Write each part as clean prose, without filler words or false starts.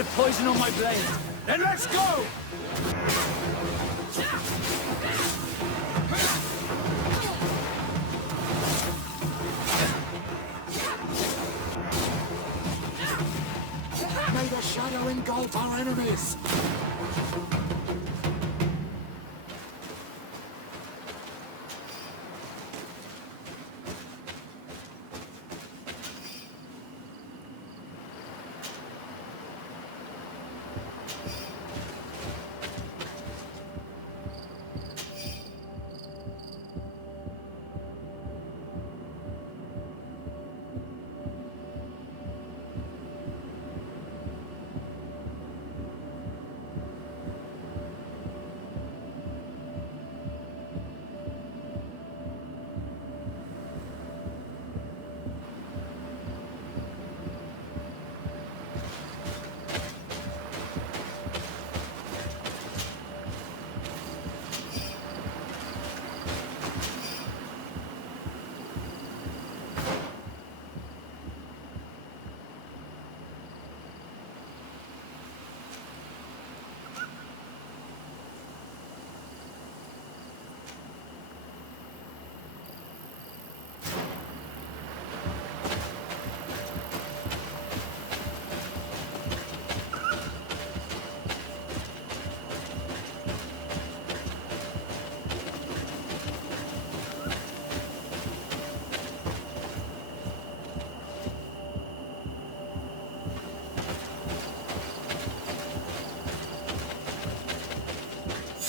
of poison on my blade. Then let's go! May the shadow engulf our enemies!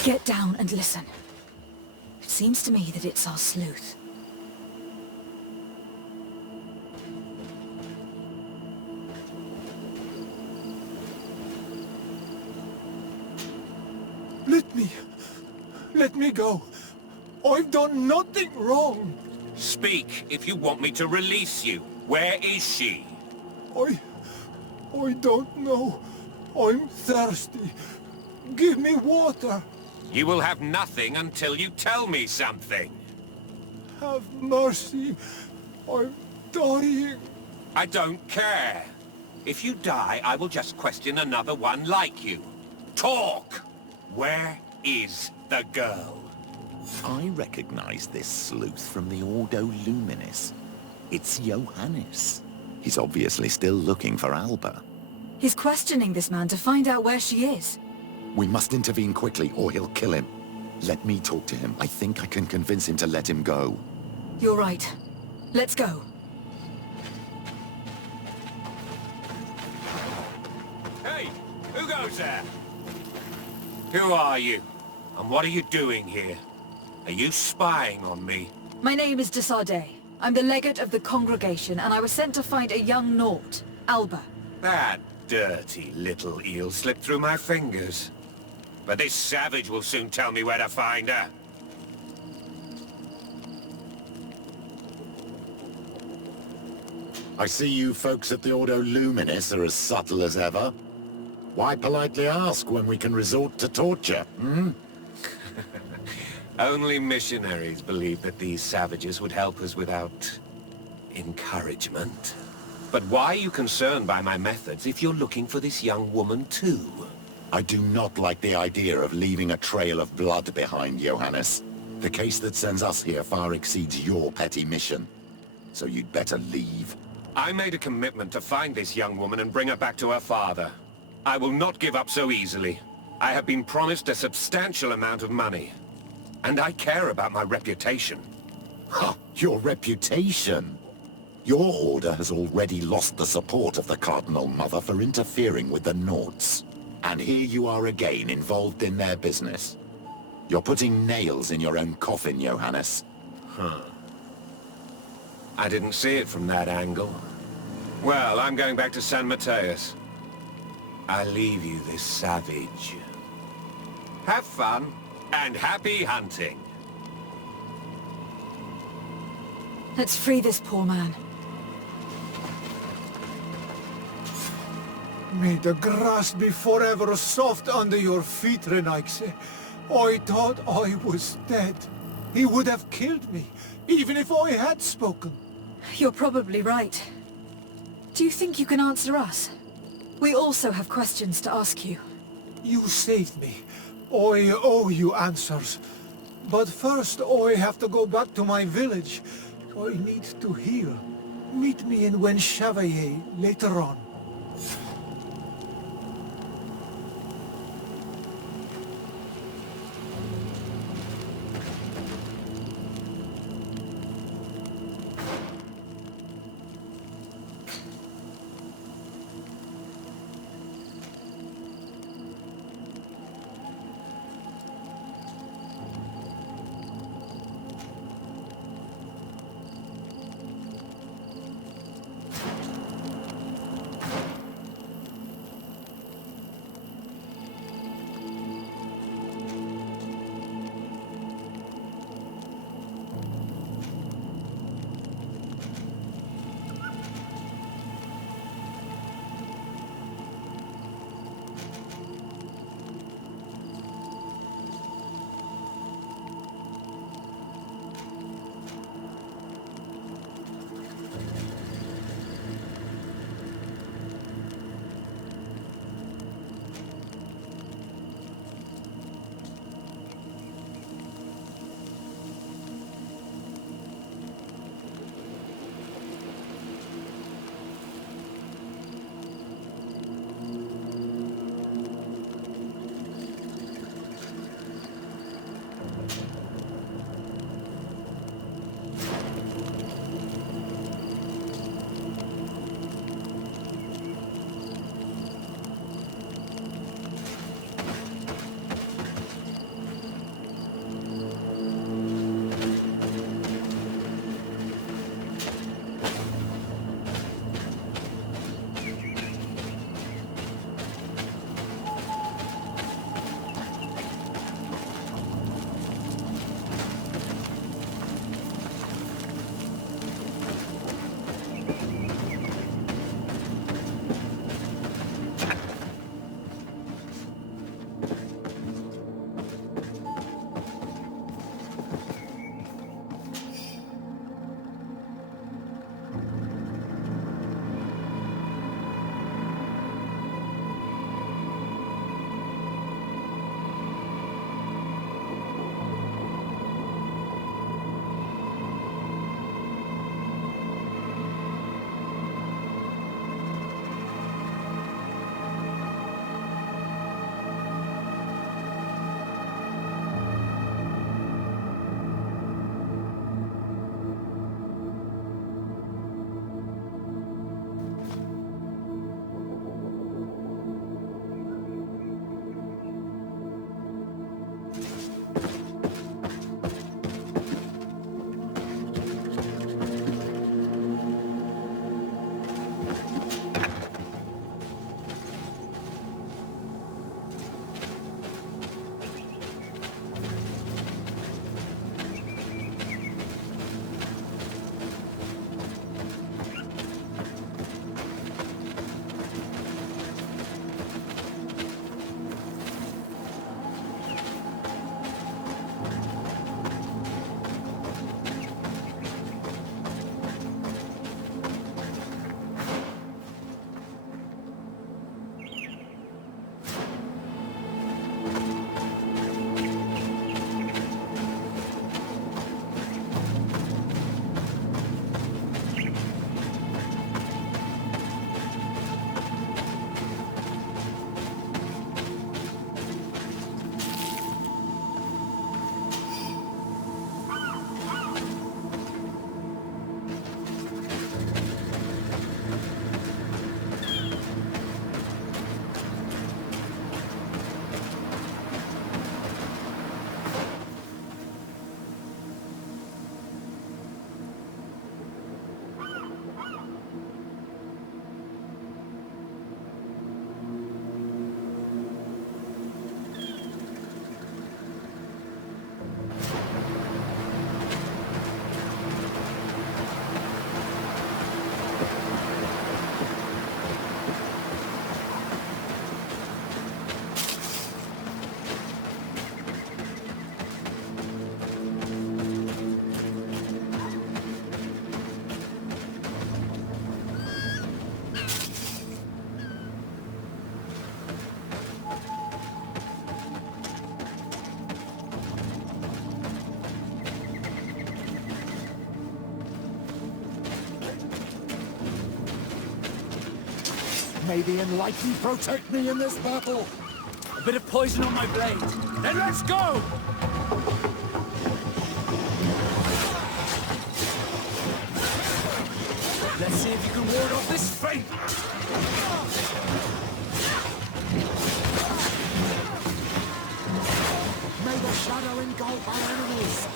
Get down and listen. It seems to me that it's our sleuth. Let me go. I've done nothing wrong. Speak if you want me to release you. Where is she? I don't know. I'm thirsty. Give me water. You will have nothing until you tell me something. Have mercy. I'm dying. I don't care. If you die, I will just question another one like you. Talk! Where is the girl? I recognize this sleuth from the Ordo Luminis. It's Johannes. He's obviously still looking for Alba. He's questioning this man to find out where she is. We must intervene quickly, or he'll kill him. Let me talk to him. I think I can convince him to let him go. You're right. Let's go. Hey! Who goes there? Who are you? And what are you doing here? Are you spying on me? My name is Desardet. I'm the legate of the congregation, and I was sent to find a young Naut, Alba. That dirty little eel slipped through my fingers. But this savage will soon tell me where to find her. I see you folks at the Ordo Luminis are as subtle as ever. Why politely ask when we can resort to torture, hmm? Only missionaries believe that these savages would help us without encouragement. But why are you concerned by my methods if you're looking for this young woman too? I do not like the idea of leaving a trail of blood behind, Johannes. The case that sends us here far exceeds your petty mission. So you'd better leave. I made a commitment to find this young woman and bring her back to her father. I will not give up so easily. I have been promised a substantial amount of money. And I care about my reputation. Huh, your reputation? Your order has already lost the support of the Cardinal Mother for interfering with the Nauts. And here you are again involved in their business. You're putting nails in your own coffin, Johannes. Huh. I didn't see it from that angle. Well, I'm going back to San Mateus. I leave you this savage. Have fun, and happy hunting. Let's free this poor man. May the grass be forever soft under your feet, Renaigse. I thought I was dead. He would have killed me, even if I had spoken. You're probably right. Do you think you can answer us? We also have questions to ask you. You saved me. I owe you answers. But first, I have to go back to my village. I need to heal. Meet me in XVII later on. May the enlightened protect me in this battle! A bit of poison on my blade. Then let's go! Let's see if you can ward off this fate! May the shadow engulf our enemies!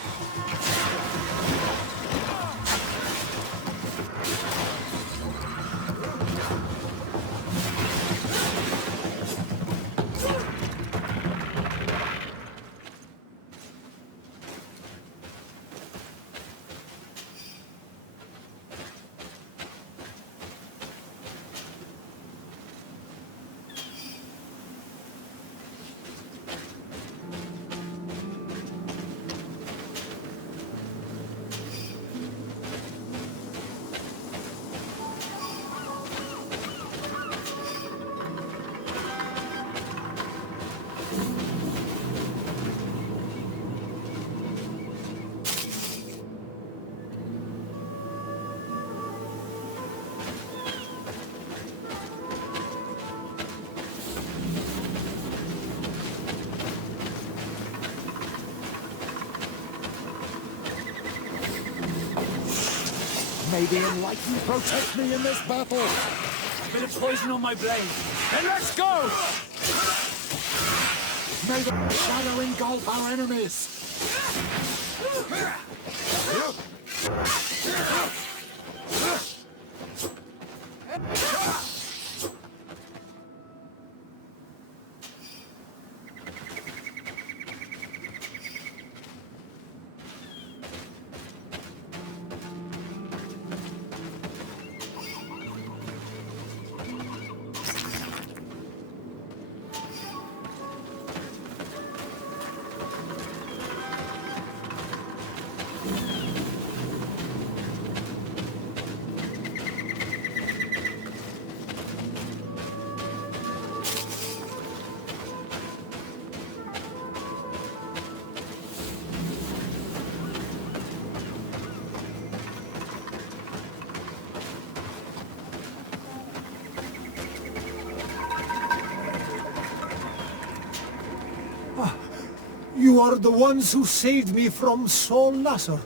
May the enlightened protect me in this battle! A bit of poison on my blade. Then let's go! May the shadow engulf our enemies! You are the ones who saved me from Saul Lasser.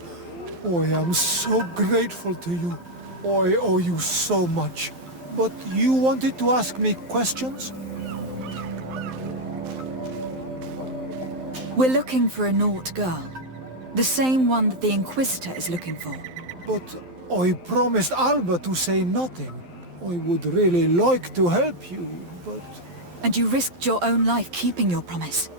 Oh, I am so grateful to you. Oh, I owe you so much. But you wanted to ask me questions? We're looking for a Naut girl. The same one that the Inquisitor is looking for. But I promised Alba to say nothing. I would really like to help you, but... And you risked your own life keeping your promise.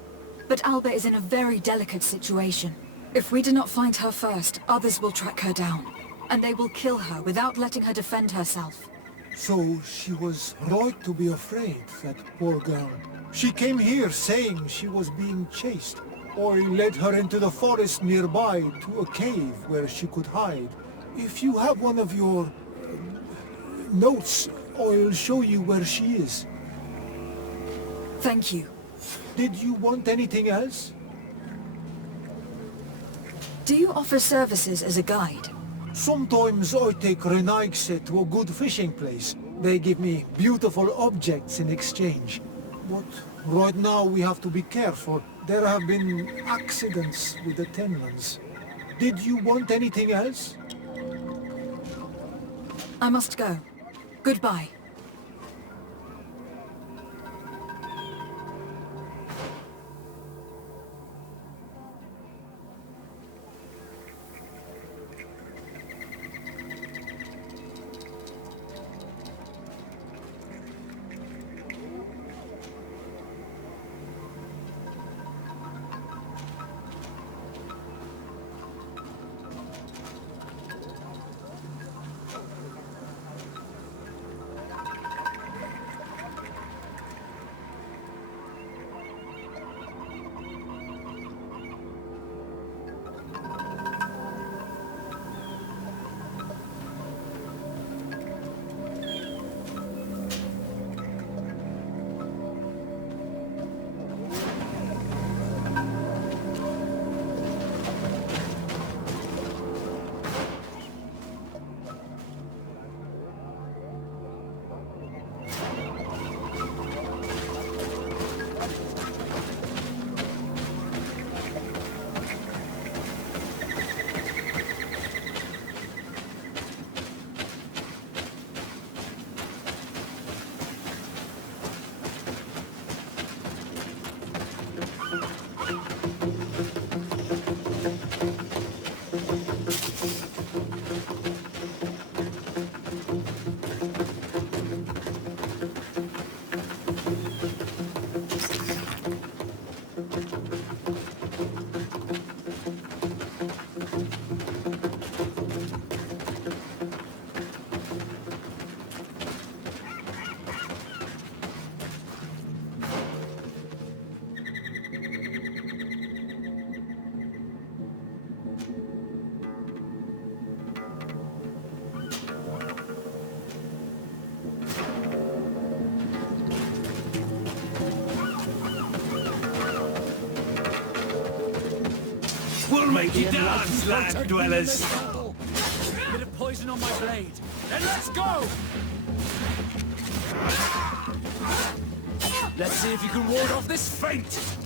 But Alba is in a very delicate situation. If we do not find her first, others will track her down. And they will kill her without letting her defend herself. So she was right to be afraid, that poor girl. She came here saying she was being chased. I led her into the forest nearby to a cave where she could hide. If you have one of your... notes, I'll show you where she is. Thank you. Did you want anything else? Do you offer services as a guide? Sometimes I take Renaigse to a good fishing place. They give me beautiful objects in exchange. But right now we have to be careful. There have been accidents with the Tenmans. Did you want anything else? I must go. Goodbye. I'll make you dance, land dwellers. Bit of poison on my blade. Then let's go! Let's see if you can ward off this feint.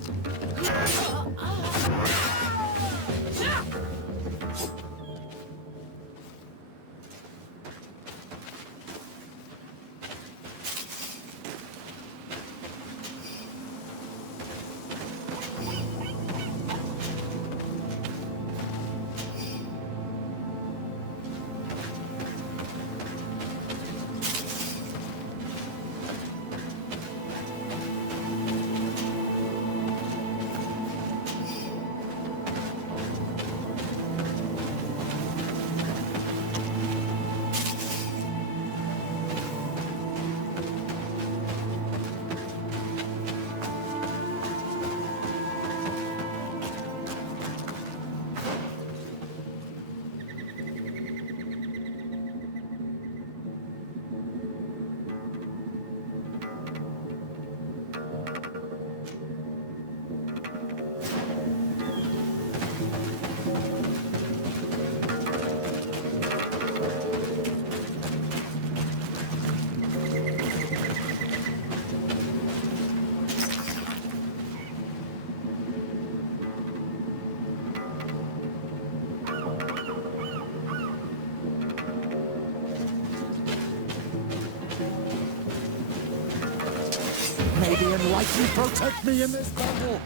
May the enlightened protect me in this battle!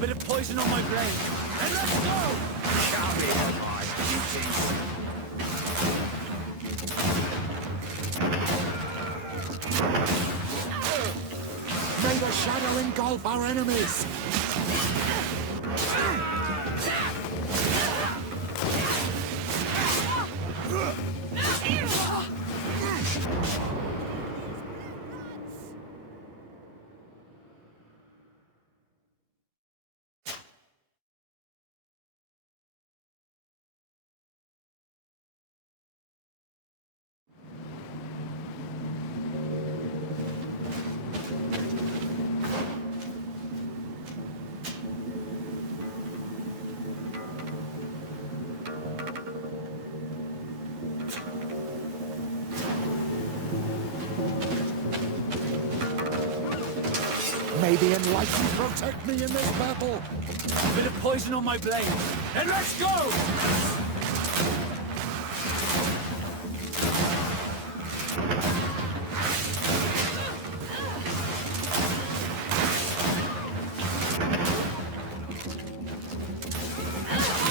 Bit of poison on my blade. And let's go! Come here, my beauties. May the shadow engulf our enemies! May the enlightened protect me in this battle! Bit of poison on my blade. And let's go!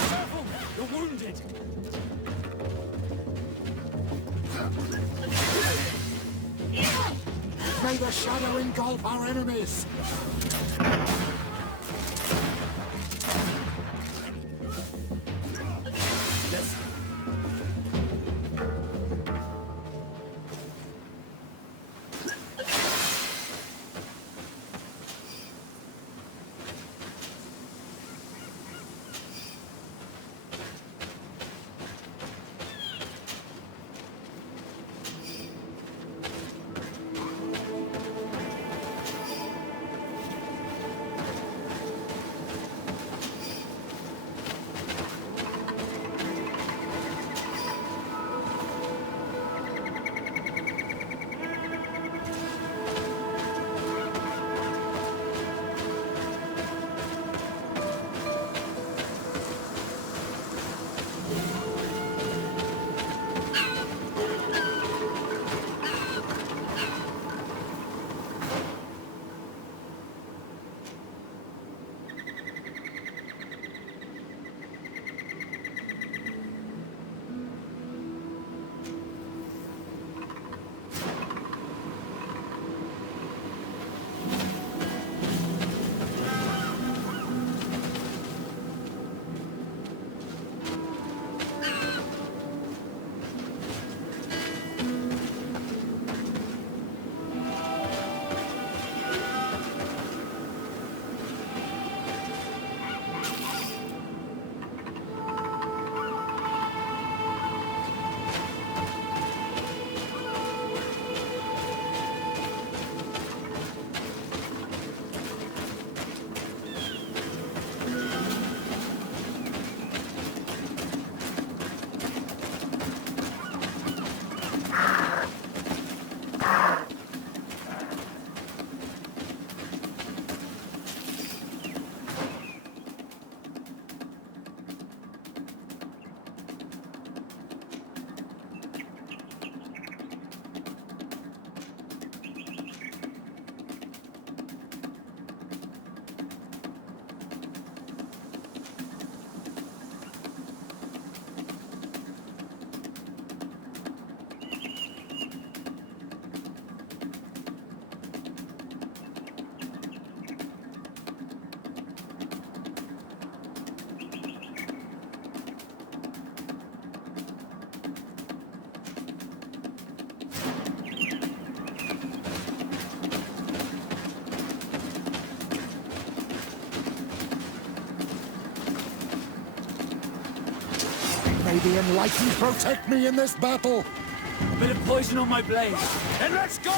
Careful! You're wounded! May the shadow engulf our enemies! Let's... May the enlightened protect me in this battle! A bit of poison on my blade. Then let's go!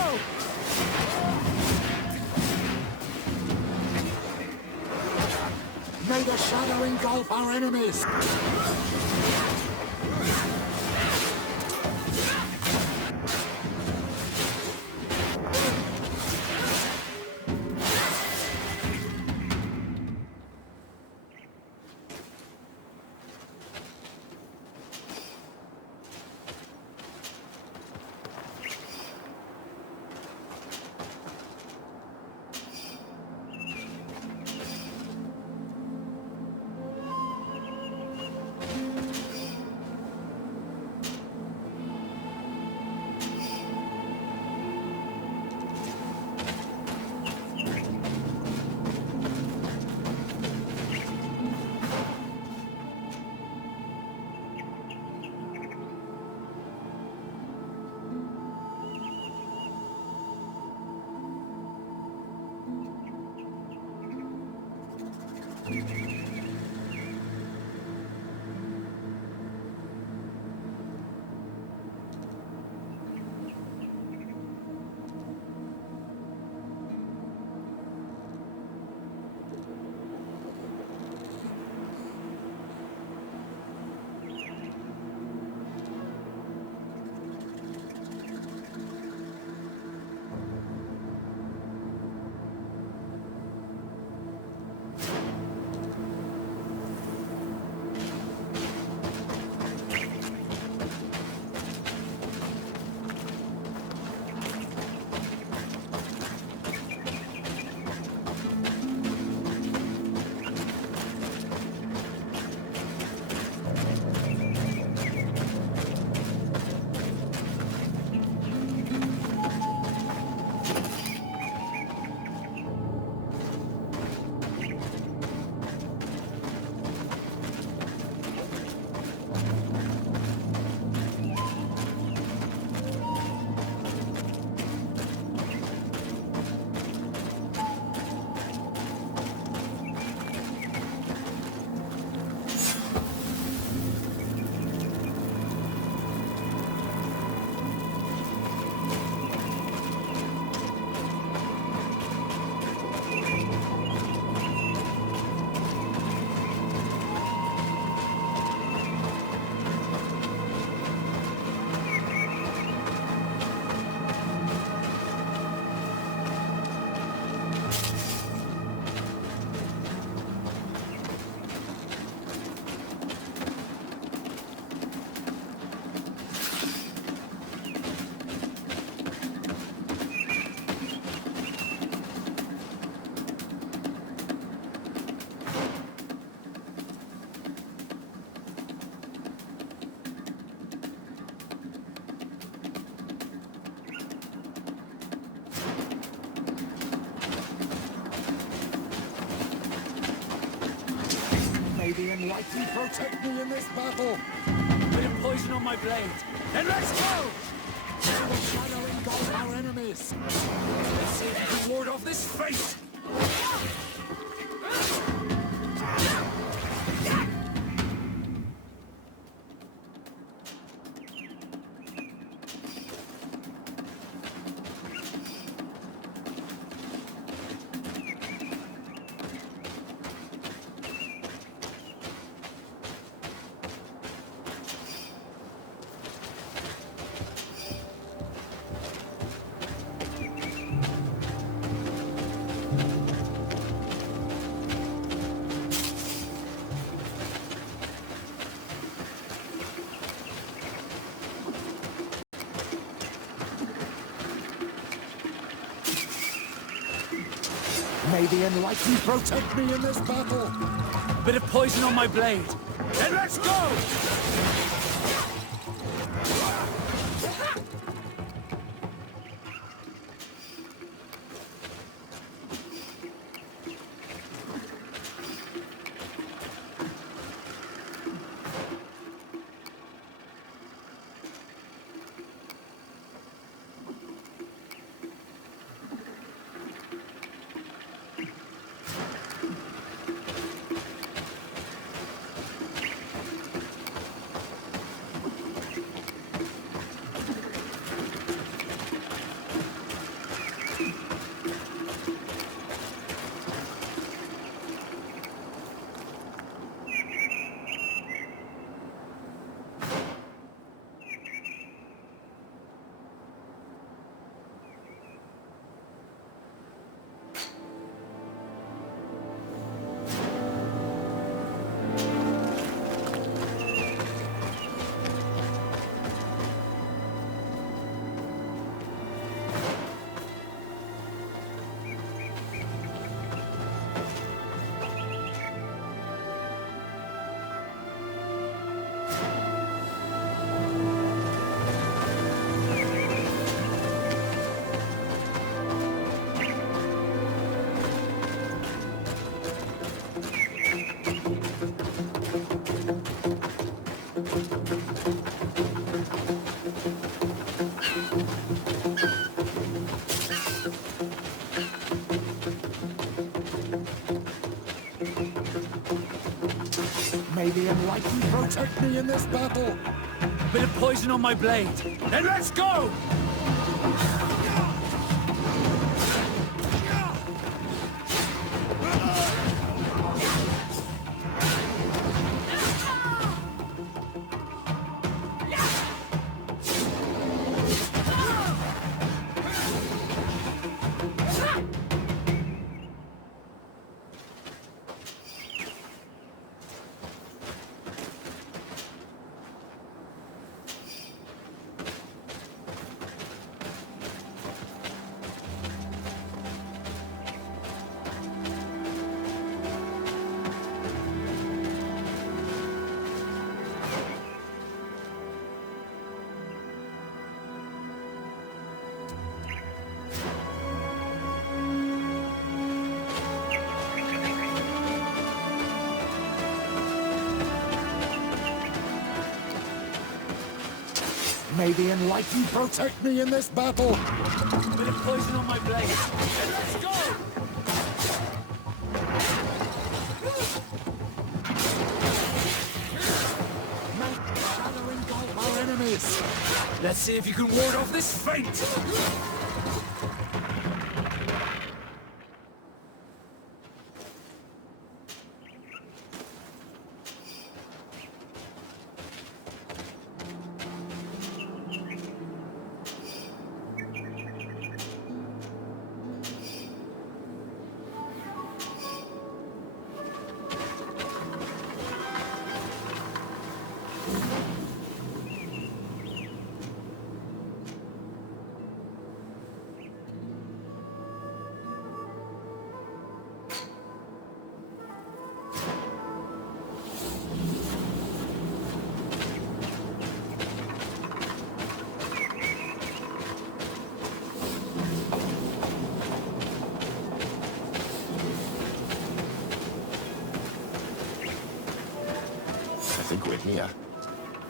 May the shadow engulf our enemies! May the enlightened protect me in this battle! A bit of poison on my blade. Then let's go! May the shadow engulf our enemies! Let's see if I can ward off this fate! May the enlightened protect me in this battle! A bit of poison on my blade. Then let's go! May the enlightened protect me in this battle. Bit of poison on my blade. Then let's go! May the enlightened protect me in this battle. Bit of poison on my blade. Then let's go! Shadow engulf our enemies. Let's see if you can ward off this fate!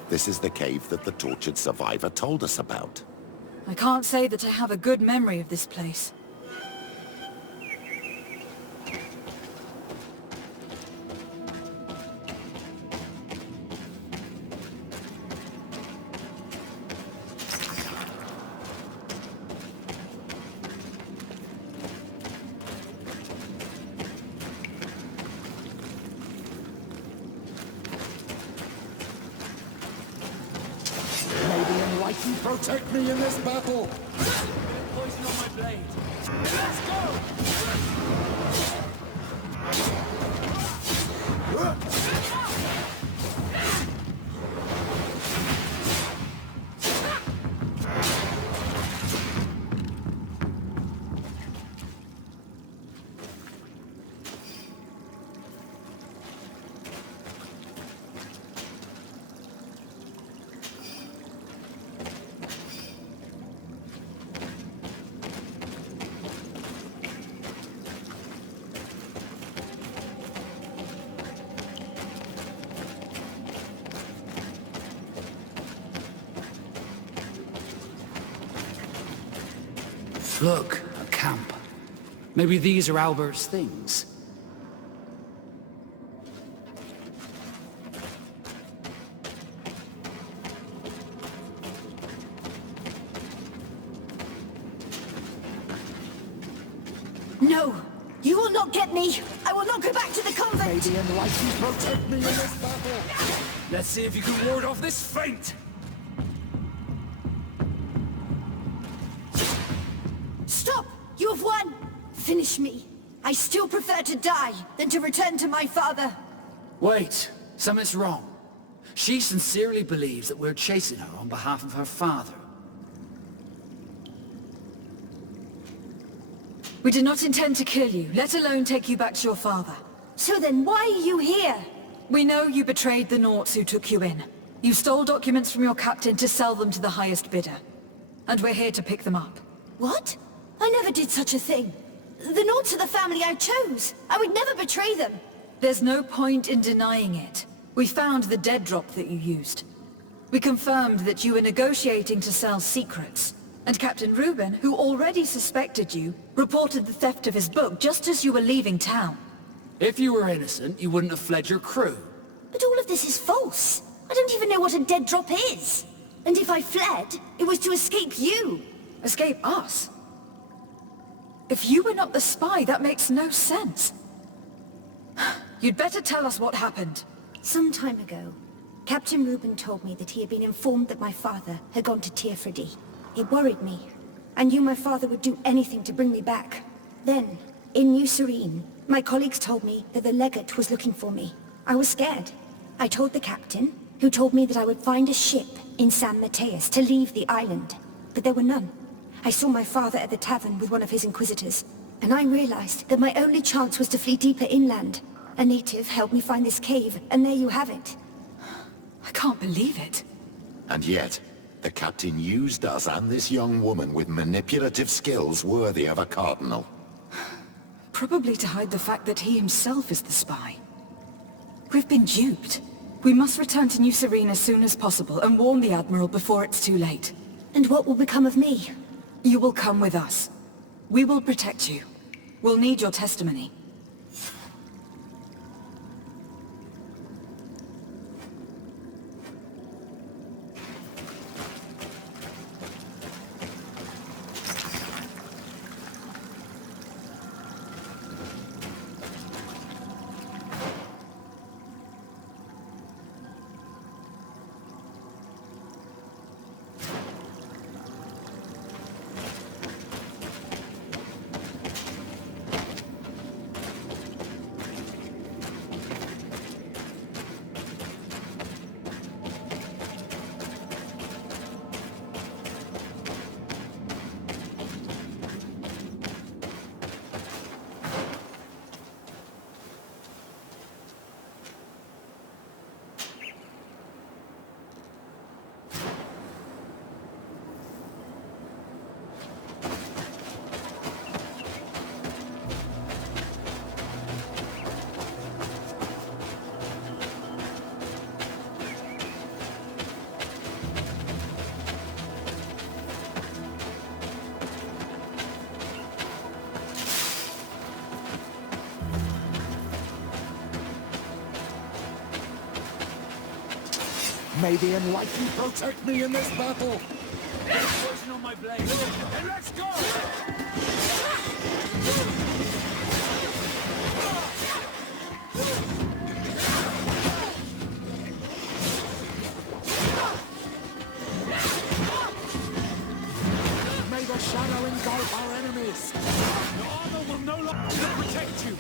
This is the cave that the tortured survivor told us about. I can't say that I have a good memory of this place. Protect me in this battle! Poison on my blade. Let's go! Look, a camp. Maybe these are Albert's things. No! You will not get me! I will not go back to the convent! May the enlightened protect me in this battle! Let's see if you can ward off this fate! Stop! You have won! Finish me. I still prefer to die than to return to my father. Wait, something's wrong. She sincerely believes that we're chasing her on behalf of her father. We did not intend to kill you, let alone take you back to your father. So then why are you here? We know you betrayed the Nauts who took you in. You stole documents from your captain to sell them to the highest bidder. And we're here to pick them up. What? I never did such a thing. The Nauts are the family I chose. I would never betray them. There's no point in denying it. We found the dead drop that you used. We confirmed that you were negotiating to sell secrets. And Captain Reuben, who already suspected you, reported the theft of his book just as you were leaving town. If you were innocent, you wouldn't have fled your crew. But all of this is false. I don't even know what a dead drop is. And if I fled, it was to escape you. Escape us? If you were not the spy, that makes no sense. You'd better tell us what happened. Some time ago, Captain Reuben told me that he had been informed that my father had gone to Tearfredy. It worried me. I knew my father would do anything to bring me back. Then, in New Serene, my colleagues told me that the legate was looking for me. I was scared. I told the captain, who told me that I would find a ship in San Mateus to leave the island. But there were none. I saw my father at the tavern with one of his inquisitors, and I realized that my only chance was to flee deeper inland. A native helped me find this cave, and there you have it. I can't believe it. And yet, the captain used us and this young woman with manipulative skills worthy of a cardinal. Probably to hide the fact that he himself is the spy. We've been duped. We must return to New Serene as soon as possible and warn the Admiral before it's too late. And what will become of me? You will come with us. We will protect you. We'll need your testimony. May the Enlightened protect me in this battle! Poison on my blade. And let's go! May the shadow engulf our enemies! Your armor will no longer protect you.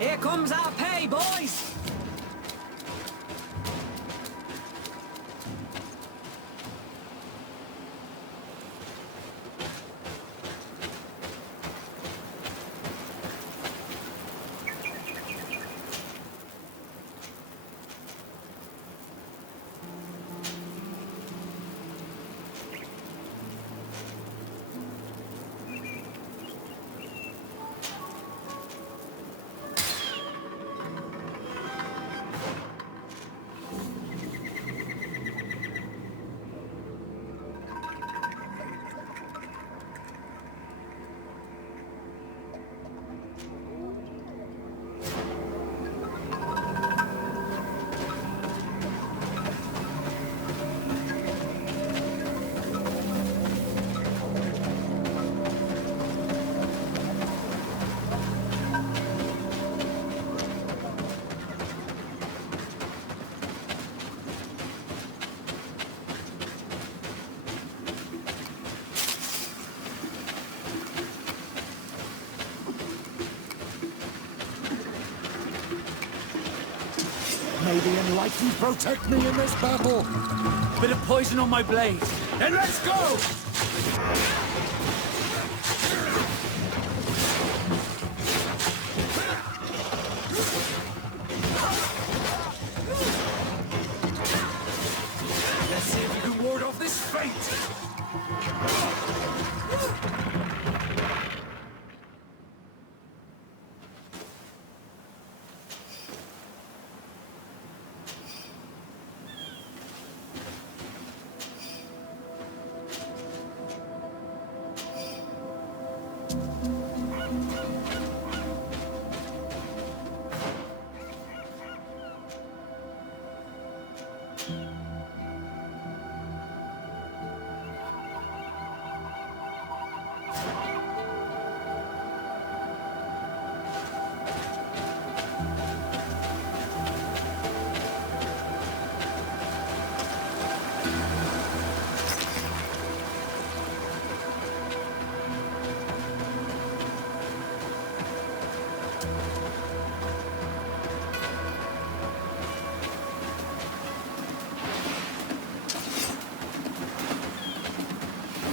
Here comes our pay, boys! May the Enlightened protect me in this battle! Bit of poison on my blade. And let's go!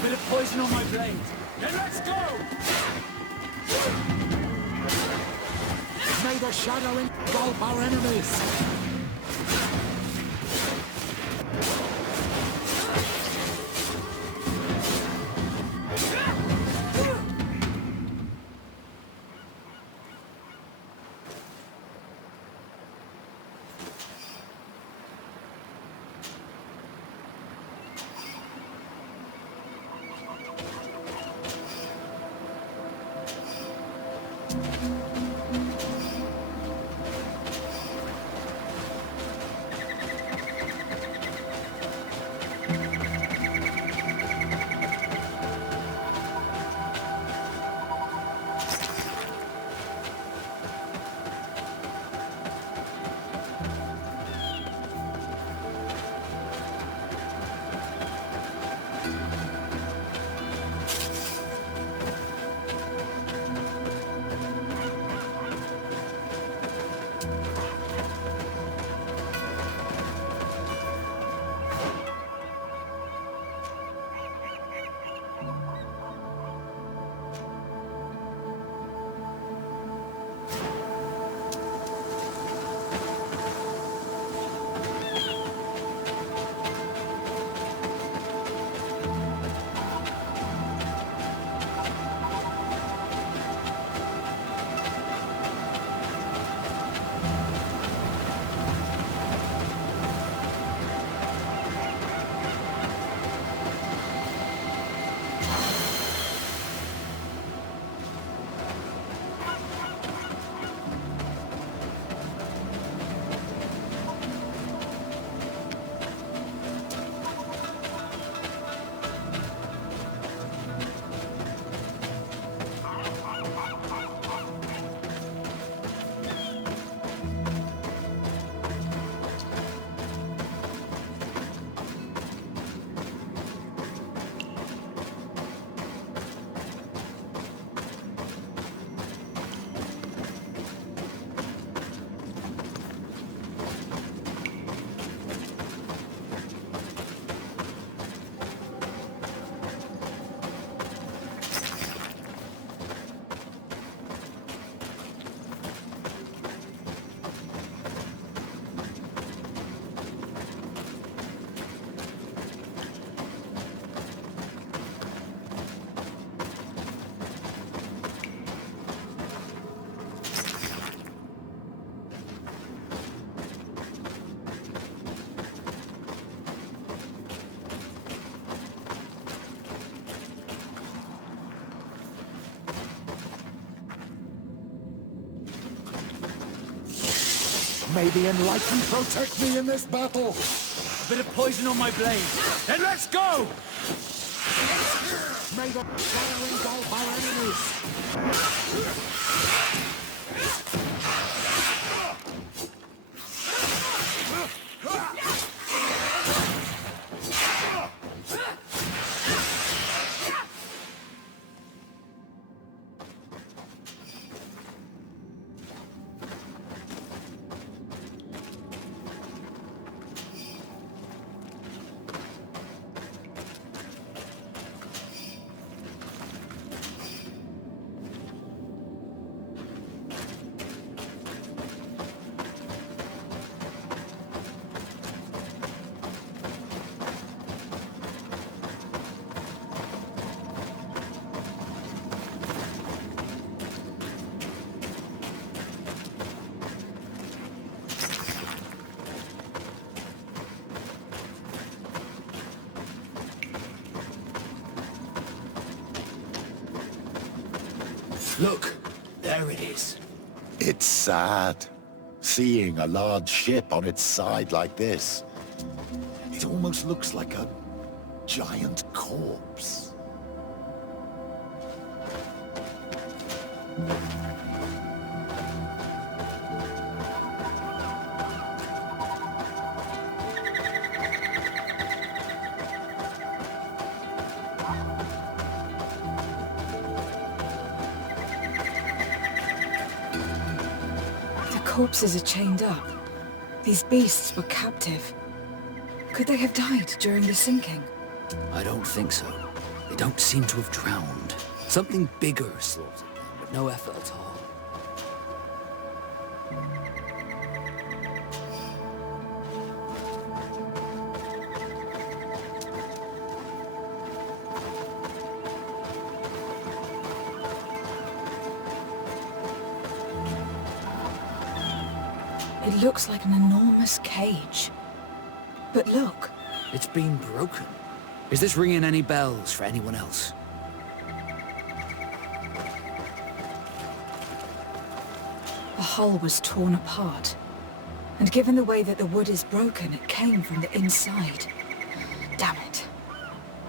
Bit of poison on my blade. Then let's go! May the shadow engulf our enemies! May the Enlightened protect me in this battle! A bit of poison on my blade. Then let's go! May the shadow engulf our enemies! Look, there it is. It's sad, seeing a large ship on its side like this. It almost looks like a giant corpse. Corpses are chained up. These beasts were captive. Could they have died during the sinking? I don't think so. They don't seem to have drowned. Something bigger slaughtered them, with no effort at all. It looks like an enormous cage. But look, It's been broken. Is this ringing any bells for anyone else? the hull was torn apart. And given the way that the wood is broken, it came from the inside. Damn it.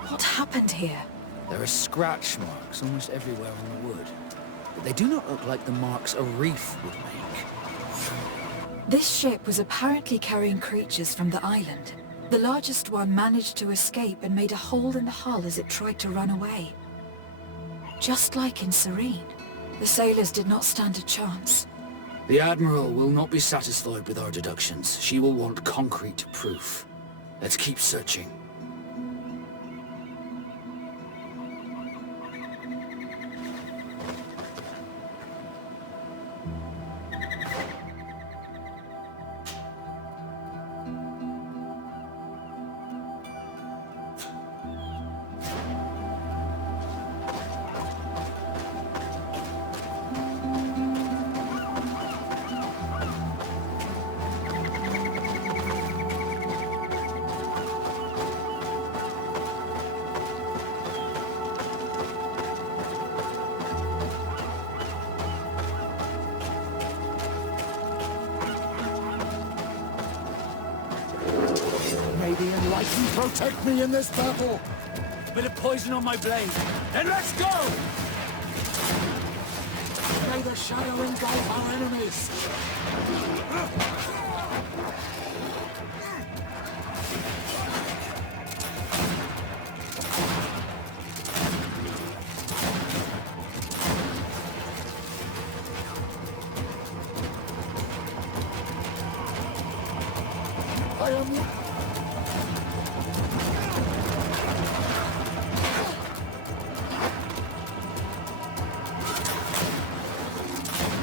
What happened here? There are scratch marks almost everywhere on the wood. But they do not look like the marks a reef would make. This ship was apparently carrying creatures from the island. The largest one managed to escape and made a hole in the hull as it tried to run away. Just like in Serene, the sailors did not stand a chance. The Admiral will not be satisfied with our deductions. She will want concrete proof. Let's keep searching. May the Enlightened protect me in this battle! Bit of poison on my blade. Then let's go! May the shadow engulf our enemies! I am...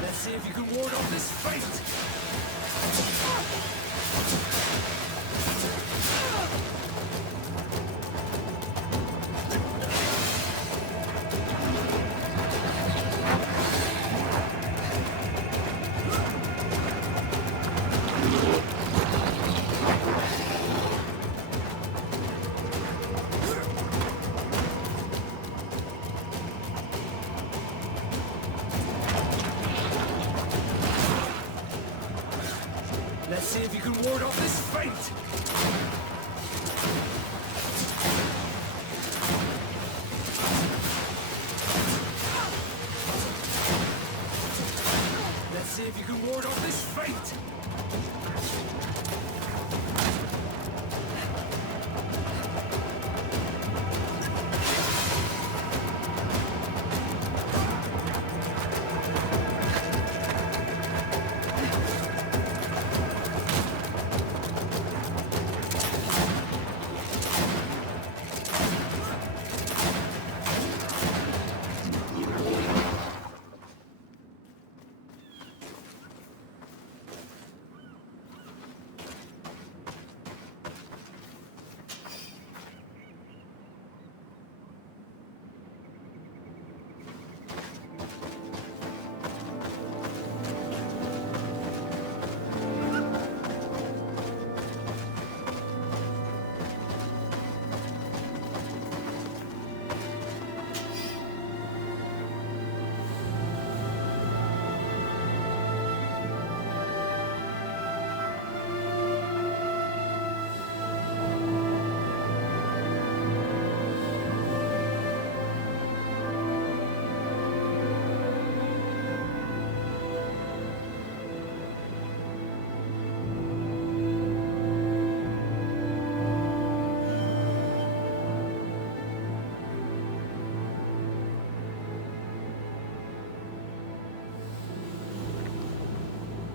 Let's see if you can ward off this fate! Let's see if you can ward off this fate! Let's see if you can ward off this fate!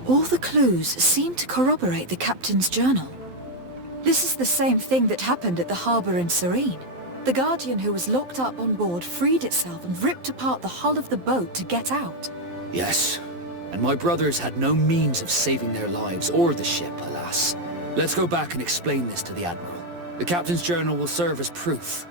All the clues seem to corroborate the captain's journal. This is the same thing that happened at the harbour in Serene. The Guardian who was locked up on board freed itself and ripped apart the hull of the boat to get out. Yes, and my brothers had no means of saving their lives or the ship, alas. Let's go back and explain this to the Admiral. The captain's journal will serve as proof.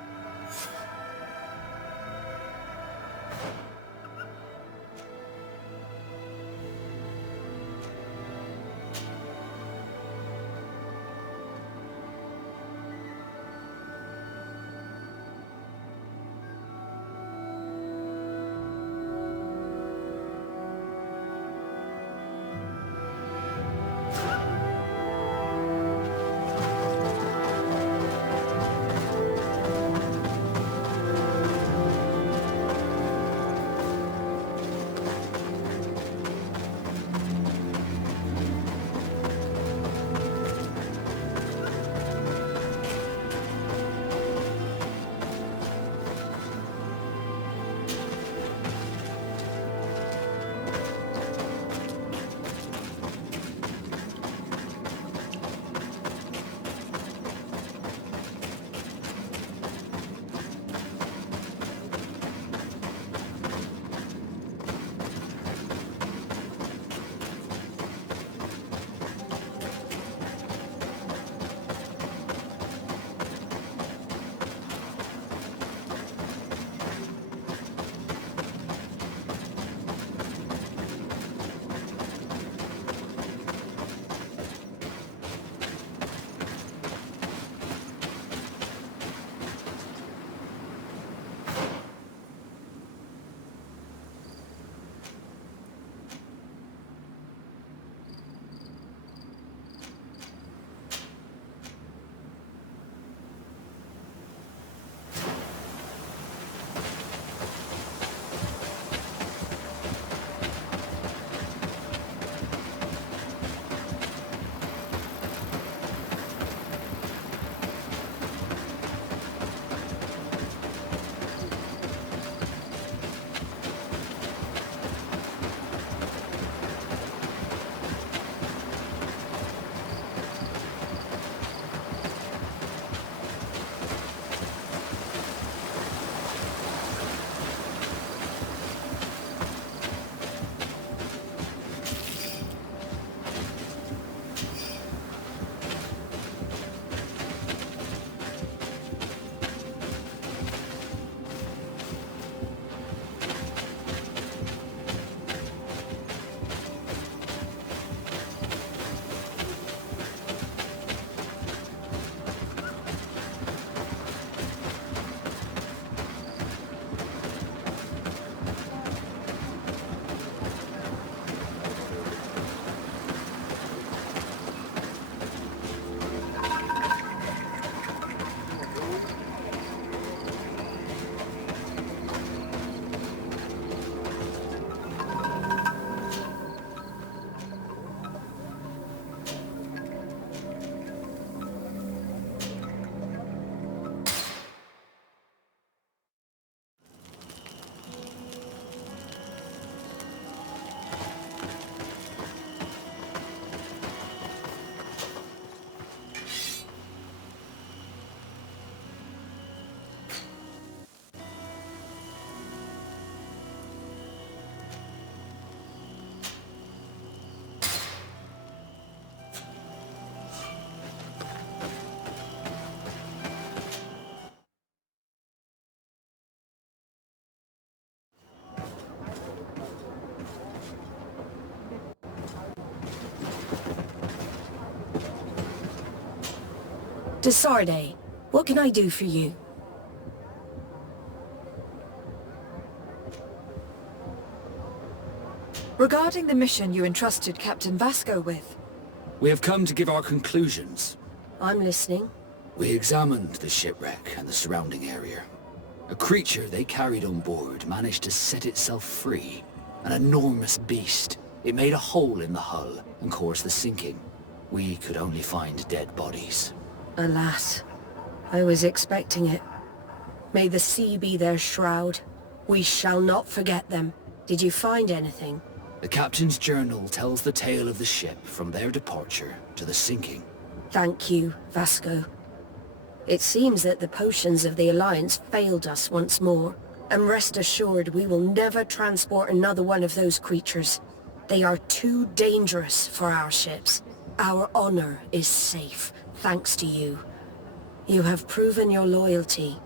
Desarde, what can I do for you? Regarding the mission you entrusted Captain Vasco with, We have come to give our conclusions. I'm listening. We examined the shipwreck and the surrounding area. A creature they carried on board managed to set itself free. An enormous beast. It made a hole in the hull and caused the sinking. We could only find dead bodies. Alas, I was expecting it. May the sea be their shroud. We shall not forget them. Did you find anything? The captain's journal tells the tale of the ship from their departure to the sinking. Thank you, Vasco. It seems that the potions of the Alliance failed us once more. And rest assured, we will never transport another one of those creatures. They are too dangerous for our ships. Our honor is safe, thanks to you. You have proven your loyalty,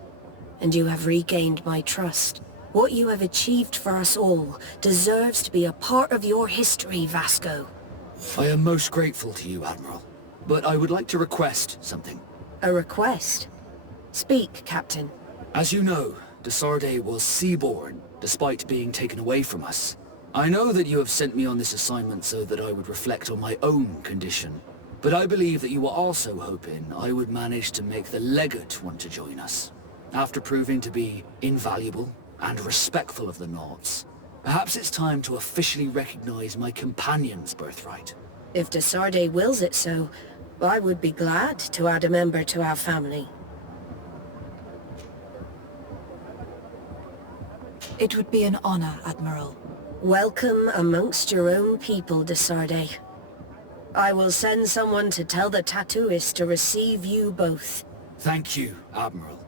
and you have regained my trust. What you have achieved for us all deserves to be a part of your history, Vasco. I am most grateful to you, Admiral. But I would like to request something. A request? Speak, Captain. As you know, Desarde was seaborne, despite being taken away from us. I know that you have sent me on this assignment so that I would reflect on my own condition, but I believe that you were also hoping I would manage to make the legate want to join us. After proving to be invaluable and respectful of the Nauts, perhaps it's time to officially recognize my companion's birthright. If Desarde wills it so, I would be glad to add a member to our family. It would be an honor, Admiral. Welcome amongst your own people, Desarde. I will send someone to tell the tattooist to receive you both. Thank you, Admiral.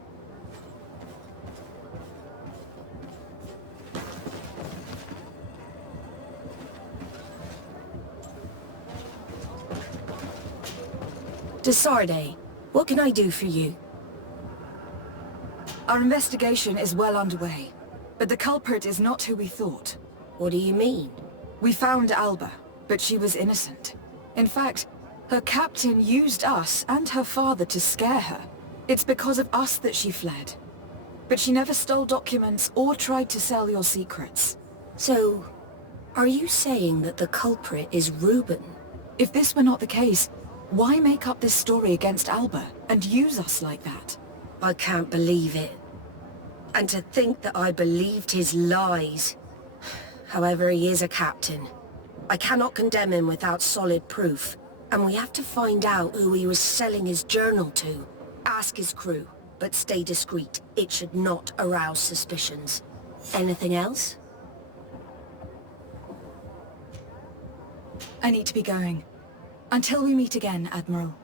Desarde, what can I do for you? Our investigation is well underway, but the culprit is not who we thought. What do you mean? We found Alba, but she was innocent. In fact, her captain used us and her father to scare her. It's because of us that she fled. But she never stole documents or tried to sell your secrets. So, are you saying that the culprit is Reuben? If this were not the case, why make up this story against Alba and use us like that? I can't believe it. And to think that I believed his lies. However, he is a captain. I cannot condemn him without solid proof. And we have to find out who he was selling his journal to. Ask his crew, but stay discreet. It should not arouse suspicions. Anything else? I need to be going. Until we meet again, Admiral.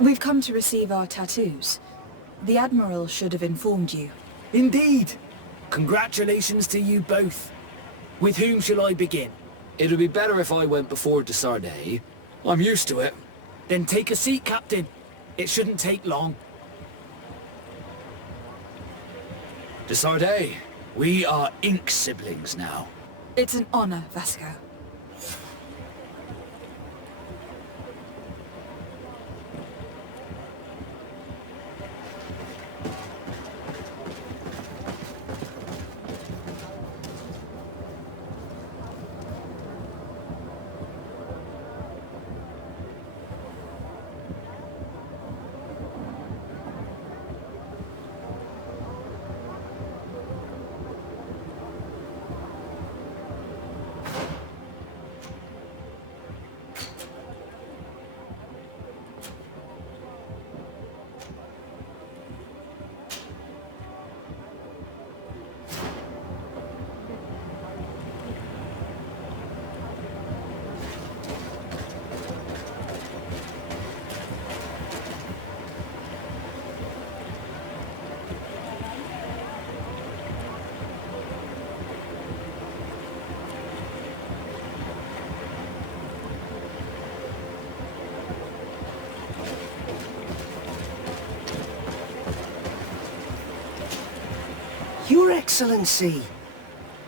We've come to receive our tattoos. The Admiral should have informed you. Indeed. Congratulations to you both. With whom shall I begin? It would be better if I went before Desarde. I'm used to it. Then take a seat, Captain. It shouldn't take long. Desarde, we are ink siblings now. It's an honor, Vasco. Your Excellency!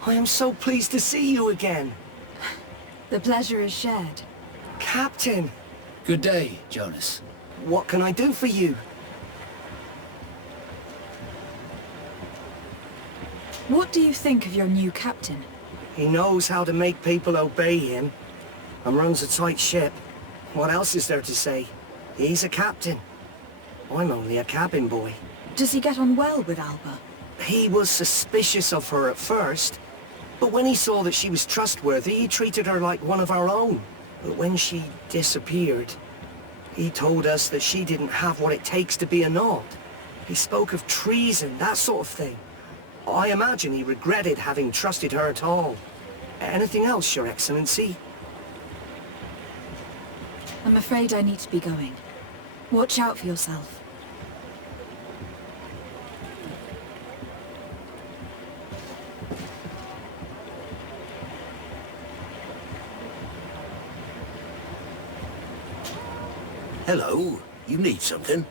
I am so pleased to see you again. The pleasure is shared. Captain, Good day, Jonas. what can I do for you? What do you think of your new captain? He knows how to make people obey him, and runs a tight ship. What else is there to say? He's a captain. I'm only a cabin boy. Does he get on well with Alba? He was suspicious of her at first, but when he saw that she was trustworthy, he treated her like one of our own. But when she disappeared, he told us that she didn't have what it takes to be a Nod. He spoke of treason, that sort of thing. I imagine he regretted having trusted her at all. Anything else, Your Excellency? I'm afraid I need to be going. Watch out for yourself. Hello, you need something?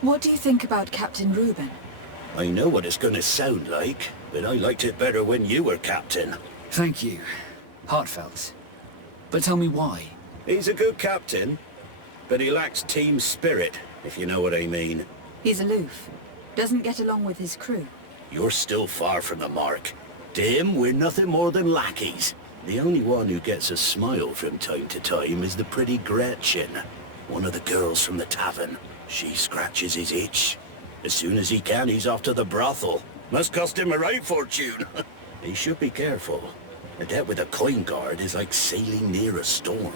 What do you think about Captain Reuben? I know what it's gonna sound like, but I liked it better when you were captain. Thank you. Heartfelt. But tell me why. He's a good captain, but he lacks team spirit, if you know what I mean. He's aloof. Doesn't get along with his crew. You're still far from the mark. To him, we're nothing more than lackeys. The only one who gets a smile from time to time is the pretty Gretchen, one of the girls from the tavern. She scratches his itch. As soon as he can, he's off to the brothel. Must cost him a right fortune. He should be careful. A debt with a coin guard is like sailing near a storm.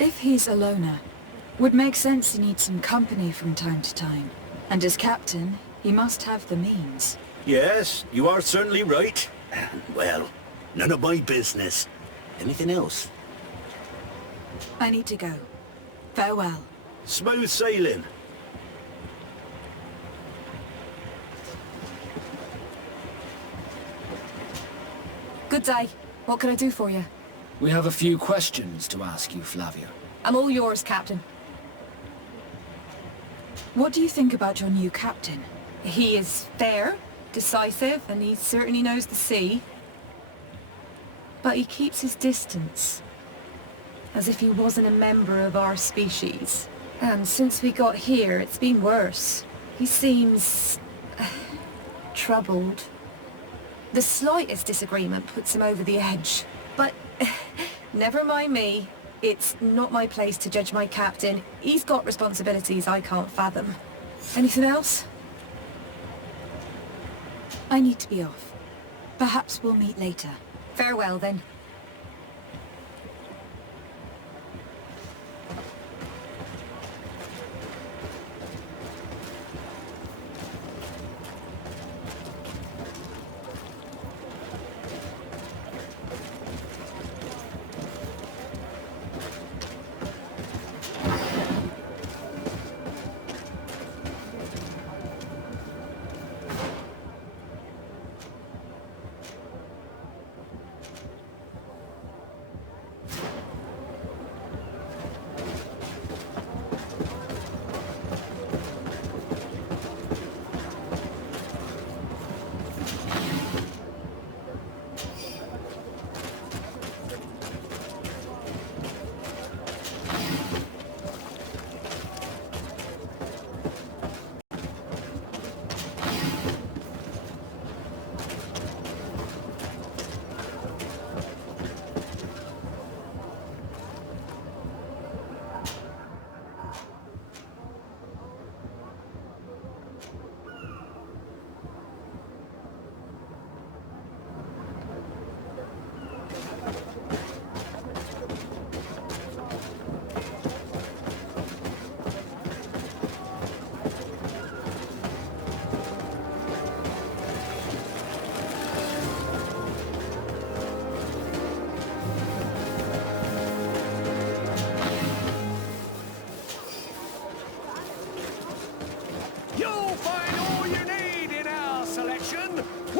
If he's a loner, would make sense he needs some company from time to time. And as captain, he must have the means. Yes, you are certainly right. Well, none of my business. Anything else? I need to go. Farewell. Smooth sailing. Good day. What can I do for you? We have a few questions to ask you, Flavia. I'm all yours, Captain. What do you think about your new captain? He is fair, decisive, and he certainly knows the sea. But he keeps his distance, as if he wasn't a member of our species. And since we got here, it's been worse. He seems troubled. The slightest disagreement puts him over the edge. But never mind me. It's not my place to judge my captain. He's got responsibilities I can't fathom. Anything else? I need to be off. Perhaps we'll meet later. Farewell, then.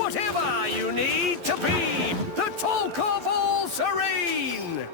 whatever you need to be the talk of all serene.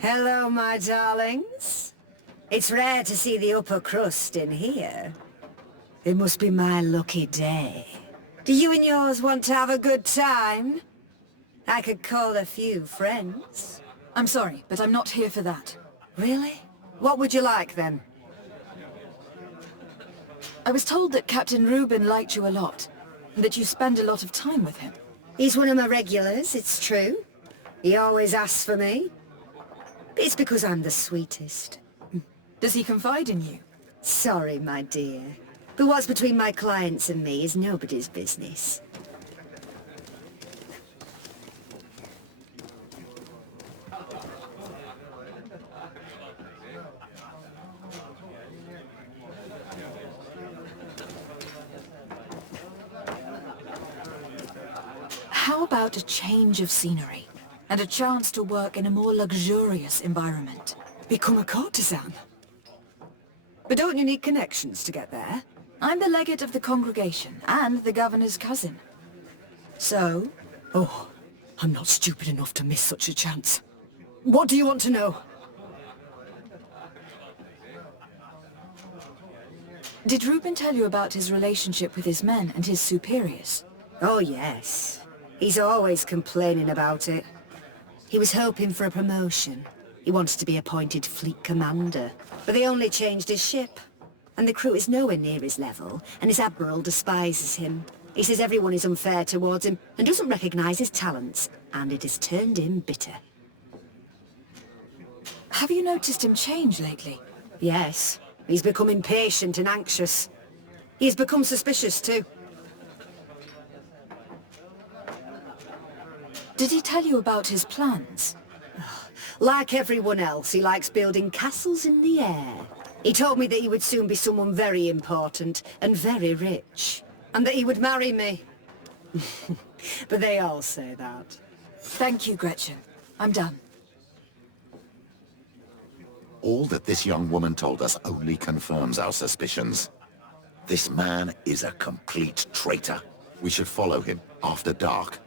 Hello, my darlings. It's rare to see the upper crust in here. It must be my lucky day. Do you and yours want to have a good time? I could call a few friends. I'm sorry, but I'm not here for that. Really? What would you like, then? I was told that Captain Reuben liked you a lot, and that you spend a lot of time with him. He's one of my regulars, it's true. He always asks for me. It's because I'm the sweetest. Does he confide in you? Sorry, my dear. But what's between my clients and me is nobody's business. How about a change of scenery? And a chance to work in a more luxurious environment? Become a courtesan? But don't you need connections to get there? I'm the legate of the congregation, and the governor's cousin. So? Oh, I'm not stupid enough to miss such a chance. What do you want to know? Did Reuben tell you about his relationship with his men and his superiors? Oh, yes. He's always complaining about it. He was hoping for a promotion. He wanted to be appointed fleet commander. But they only changed his ship. And the crew is nowhere near his level, and his admiral despises him. He says everyone is unfair towards him, and doesn't recognize his talents. And it has turned him bitter. Have you noticed him change lately? Yes. He's become impatient and anxious. He's become suspicious too. Did he tell you about his plans? Like everyone else, he likes building castles in the air. He told me that he would soon be someone very important and very rich. And that he would marry me. But they all say that. Thank you, Gretchen. I'm done. All that this young woman told us only confirms our suspicions. This man is a complete traitor. We should follow him after dark.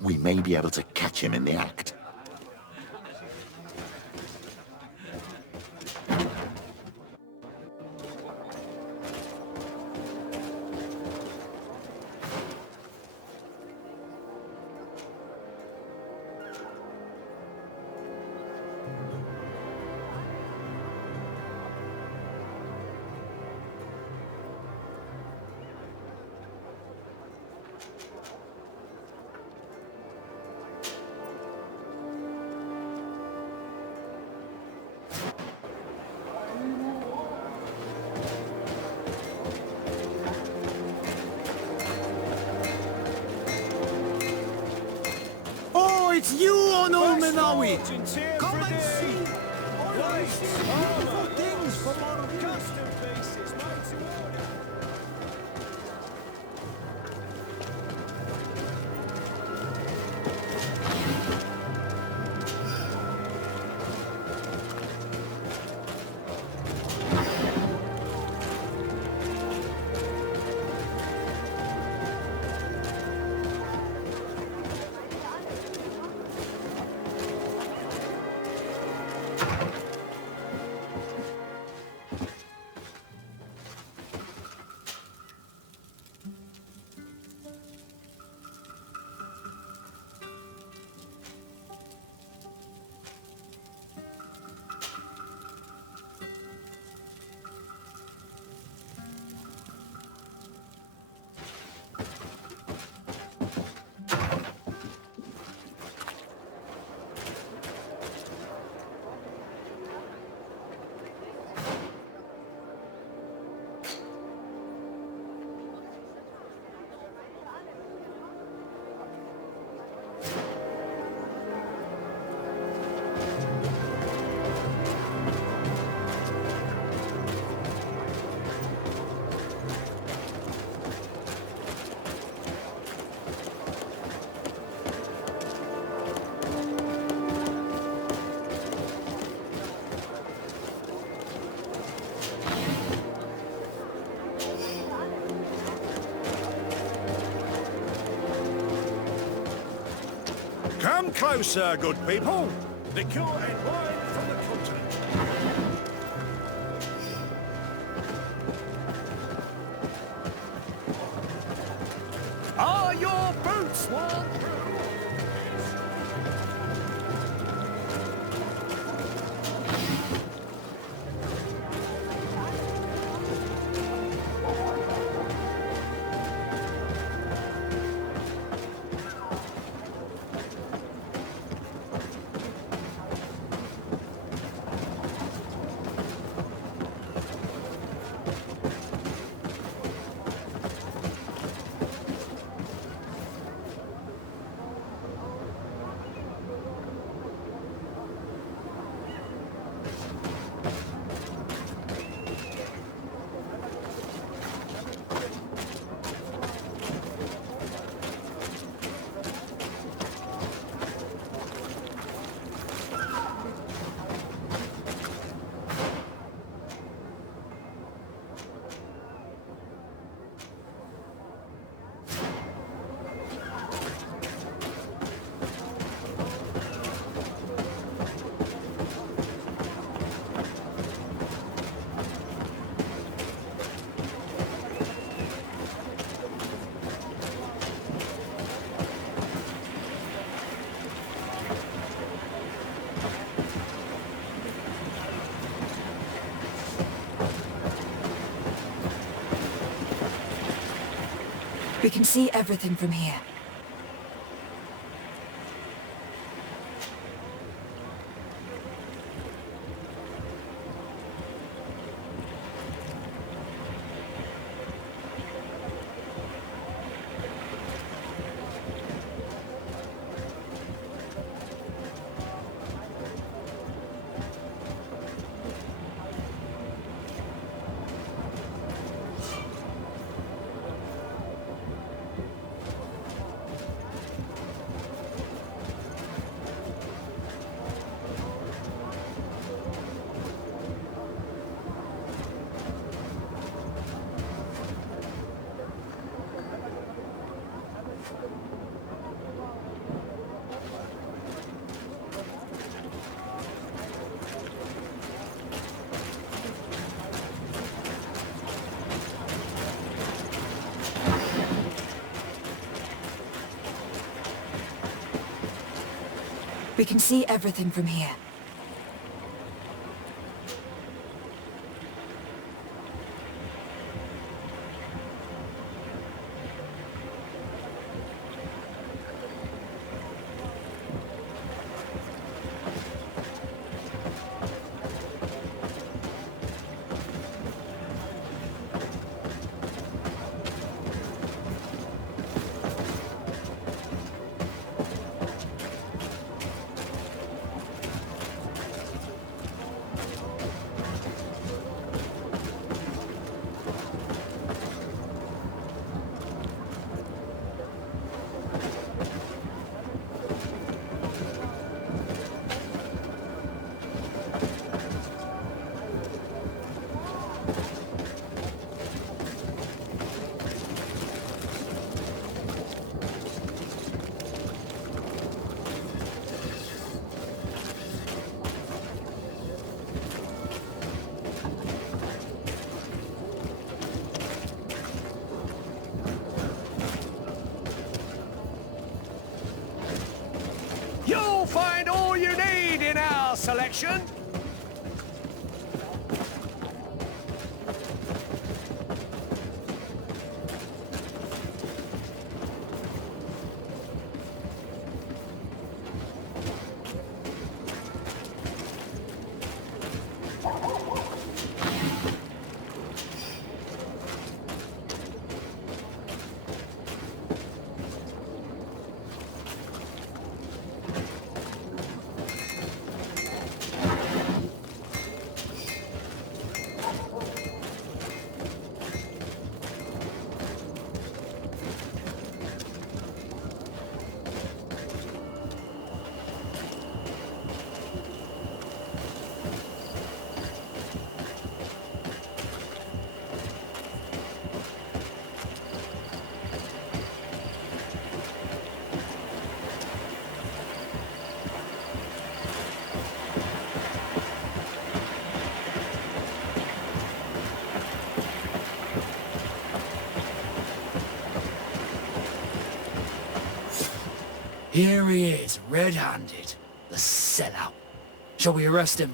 We may be able to catch him in the act. It's you on Olmenawi! Come and see! Beautiful things from our custom bases, Come closer, good people. The cure and wine from the continent. Are your boots worn through? We can see everything from here. We can see everything from here. You'll find all you need in our selection. Here he is, red-handed. The sellout. Shall we arrest him?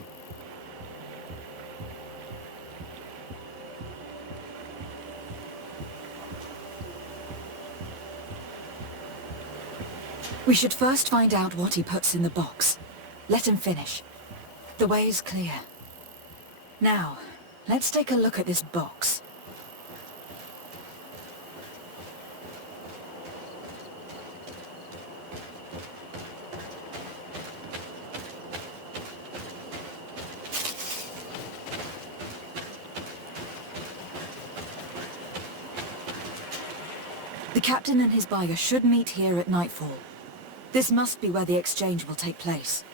We should first find out what he puts in the box. Let him finish. The way is clear. Now, let's take a look at this box. The captain and his buyer should meet here at nightfall. This must be where the exchange will take place.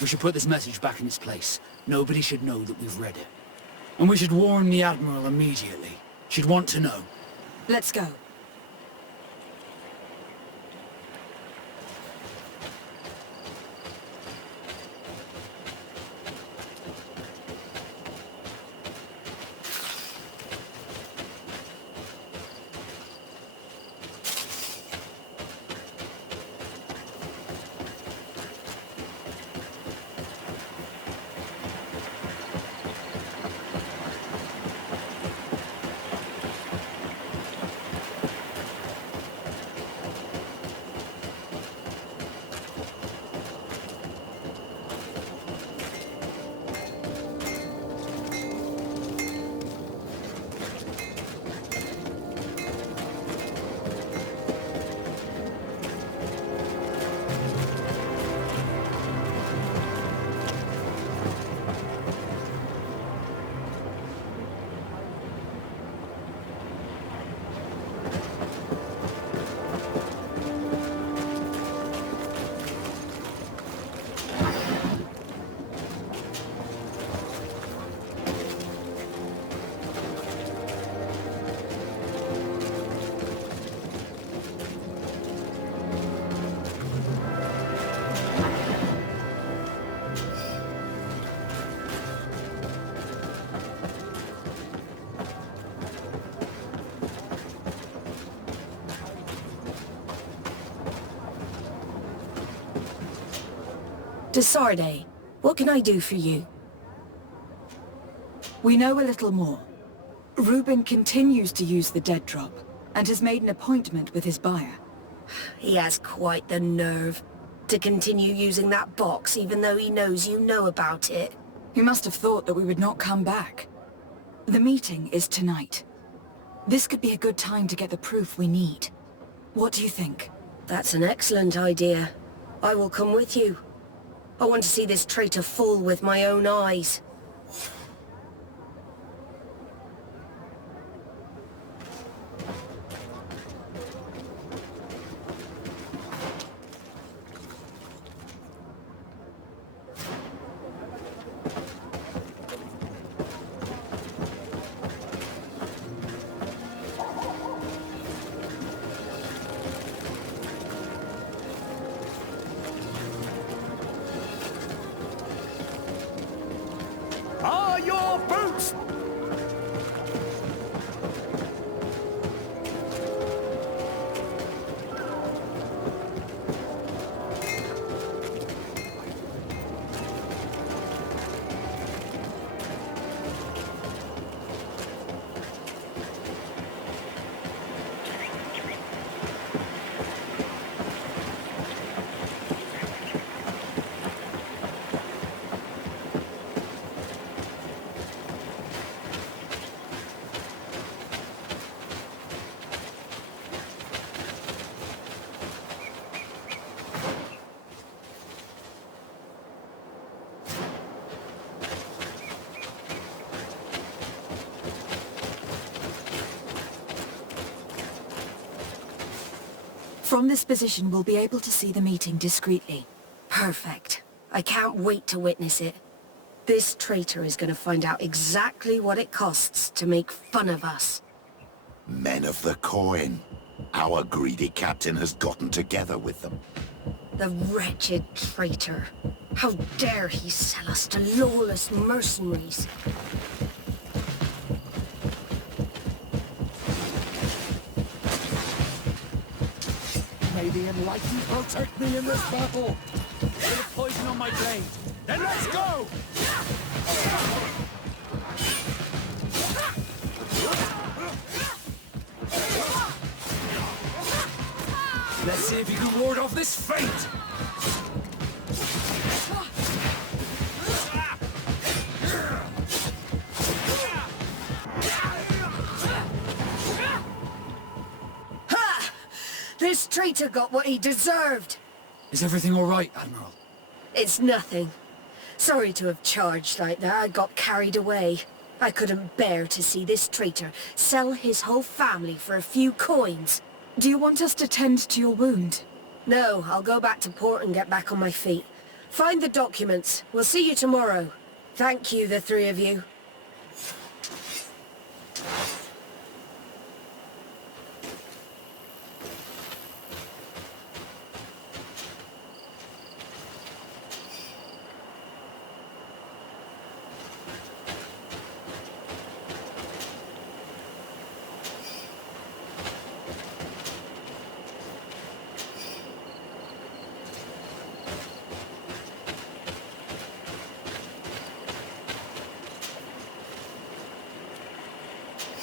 We should put this message back in its place. Nobody should know that we've read it. And we should warn the Admiral immediately. She'd want to know. Let's go. Desarde, what can I do for you? We know a little more. Reuben continues to use the dead drop, and has made an appointment with his buyer. He has quite the nerve to continue using that box even though he knows you know about it. He must have thought that we would not come back. The meeting is tonight. This could be a good time to get the proof we need. What do you think? That's an excellent idea. I will come with you. I want to see this traitor fall with my own eyes. Are your boots? From this position, we'll be able to see the meeting discreetly. Perfect. I can't wait to witness it. This traitor is going to find out exactly what it costs to make fun of us. Men of the coin. Our greedy captain has gotten together with them. The wretched traitor. How dare he sell us to lawless mercenaries? May the Enlightened protect me in this battle! Bit of poison on my blade. Then let's go! Let's see if you can ward off this fate! This traitor got what he deserved. Is everything all right, Admiral? It's nothing. Sorry to have charged like that. I got carried away. I couldn't bear to see this traitor sell his whole family for a few coins. Do you want us to tend to your wound? No, I'll go back to port and get back on my feet. Find the documents. We'll see you tomorrow. Thank you, the three of you.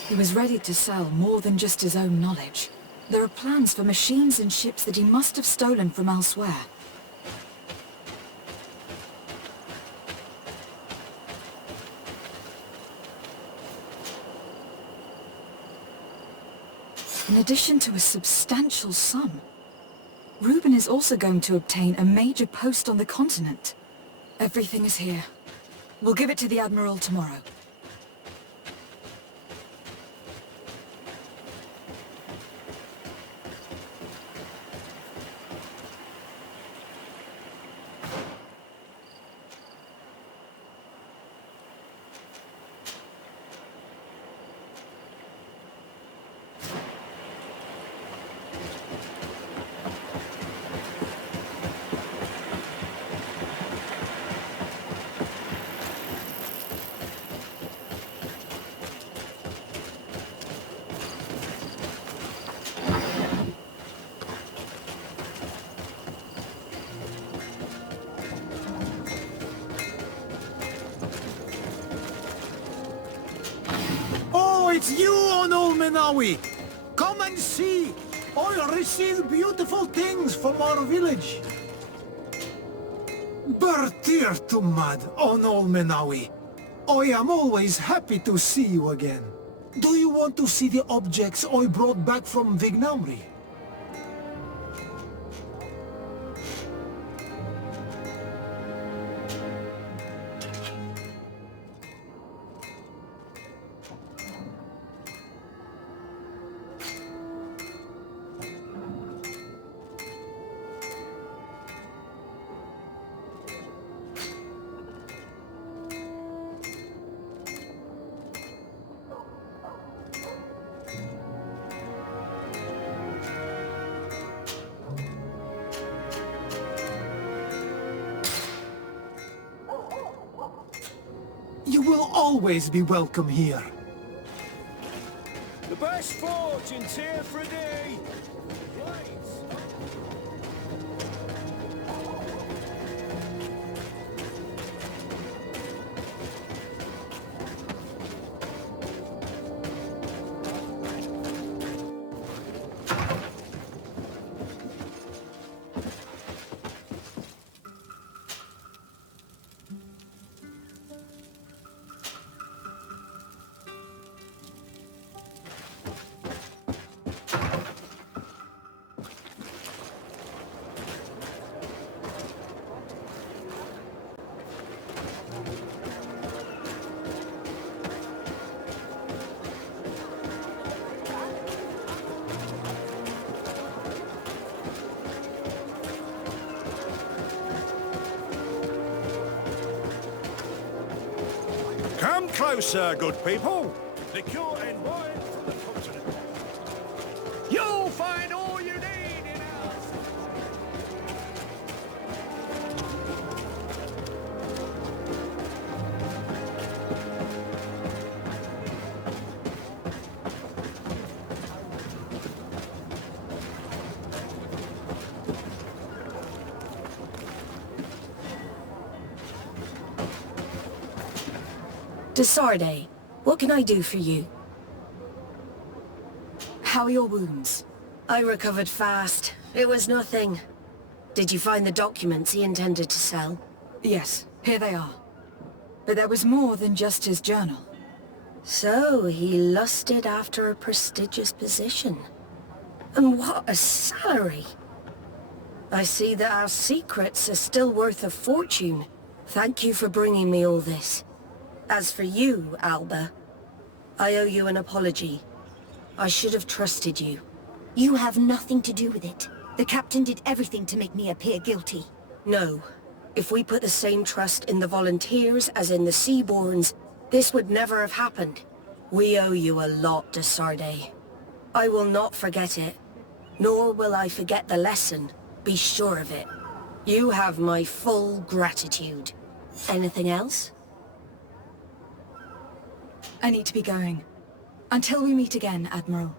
He was ready to sell more than just his own knowledge. There are plans for machines and ships that he must have stolen from elsewhere. In addition to a substantial sum, Reuben is also going to obtain a major post on the continent. Everything is here. We'll give it to the Admiral tomorrow. It's you on Olmenawi! Come and see! I receive beautiful things from our village. Bertir to mad on Olmenawi. I am always happy to see you again. Do you want to see the objects I brought back from Vignamri? You will always be welcome here. The best fortune's here for thee! Come closer, good people. Liqueur and wine from the continent. You'll find all you need in our... Desarde, what can I do for you? How are your wounds? I recovered fast. It was nothing. Did you find the documents he intended to sell? Yes, here they are. But there was more than just his journal. So, he lusted after a prestigious position. And what a salary! I see that our secrets are still worth a fortune. Thank you for bringing me all this. As for you, Alba, I owe you an apology. I should have trusted you. You have nothing to do with it. The captain did everything to make me appear guilty. No. If we put the same trust in the volunteers as in the Seaborns, this would never have happened. We owe you a lot, Desarde. I will not forget it. Nor will I forget the lesson. Be sure of it. You have my full gratitude. Anything else? I need to be going. Until we meet again, Admiral.